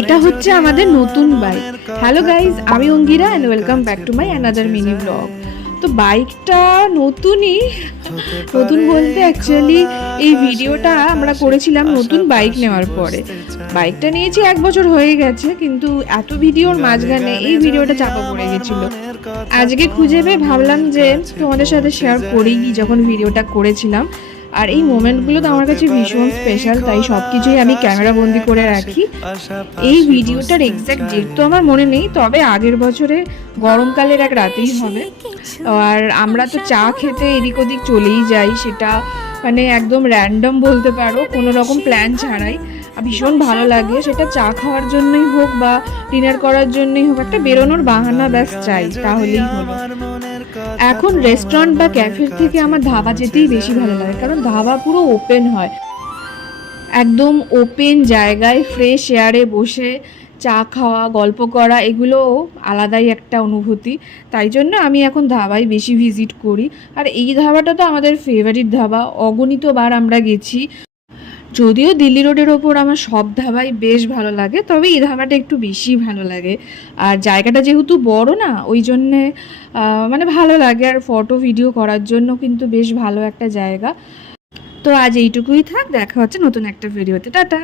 এটা হচ্ছে আমাদের নতুন বাইক। হ্যালো গাইজ, আমি Angira and welcome back to my another mini blog. তো বাইকটা নতুনই, নতুন বলতে অ্যাকচুয়ালি এই ভিডিওটা আমরা করেছিলাম নতুন বাইক নেওয়ার পরে। বাইকটা নিয়েছি 1 বছর হয়ে গেছে, কিন্তু এত ভিডিওর মাঝখানে এই ভিডিওটা চাপা পড়ে গেছিল। আজকে খুঁজে পেয়ে ভাবলাম যে তোমাদের সাথে শেয়ার করেই যখন ভিডিওটা করেছিলাম। আর এই মোমেন্টগুলো তো আমার কাছে ভীষণ স্পেশাল, তাই সব কিছুই আমি ক্যামেরা বন্দি করে রাখি। এই ভিডিওটার এক্স্যাক্ট ডেট তো আমার মনে নেই, তবে আগের বছরে গরমকালের এক রাতেই হবে। আর আমরা তো চা খেতে এদিক ওদিক চলেই যাই, সেটা মানে একদম র্যান্ডম বলতে পারো, কোনো রকম প্ল্যান ছাড়াই। ভীষণ ভালো লাগে, সেটা চা খাওয়ার জন্যই হোক বা ডিনার করার জন্যই হোক, একটা বেরোনোর বাহানা ব্যাস চাই, তাহলেই হলো। এখন রেস্টুরেন্ট বা ক্যাফের থেকে আমার ধাবা যেতেই বেশি ভালো লাগে, কারণ ধাবা পুরো ওপেন হয়, একদম ওপেন জায়গায় ফ্রেশ এয়ারে বসে চা খাওয়া, গল্প করা, এগুলো আলাদাই একটা অনুভূতি। তাই জন্য আমি এখন ধাবায় বেশি ভিজিট করি। আর এই ধাবাটা তো আমাদের ফেভারিট ধাবা, অগণিত বার আমরা গেছি। যদিও দিল্লি রোডের ওপর আমার সব ধাবাই বেশ ভালো লাগে, তবে এই ধাবাটা একটু বেশি ভালো লাগে। আর জায়গাটা যেহেতু বড় না, ওই জন্যে মানে ভালো লাগে। আর ফটো ভিডিও করার জন্য কিন্তু বেশ ভালো একটা জায়গা। তো আজ এইটুকুই থাক, দেখা হচ্ছে নতুন একটা ভিডিওতে। টাটা।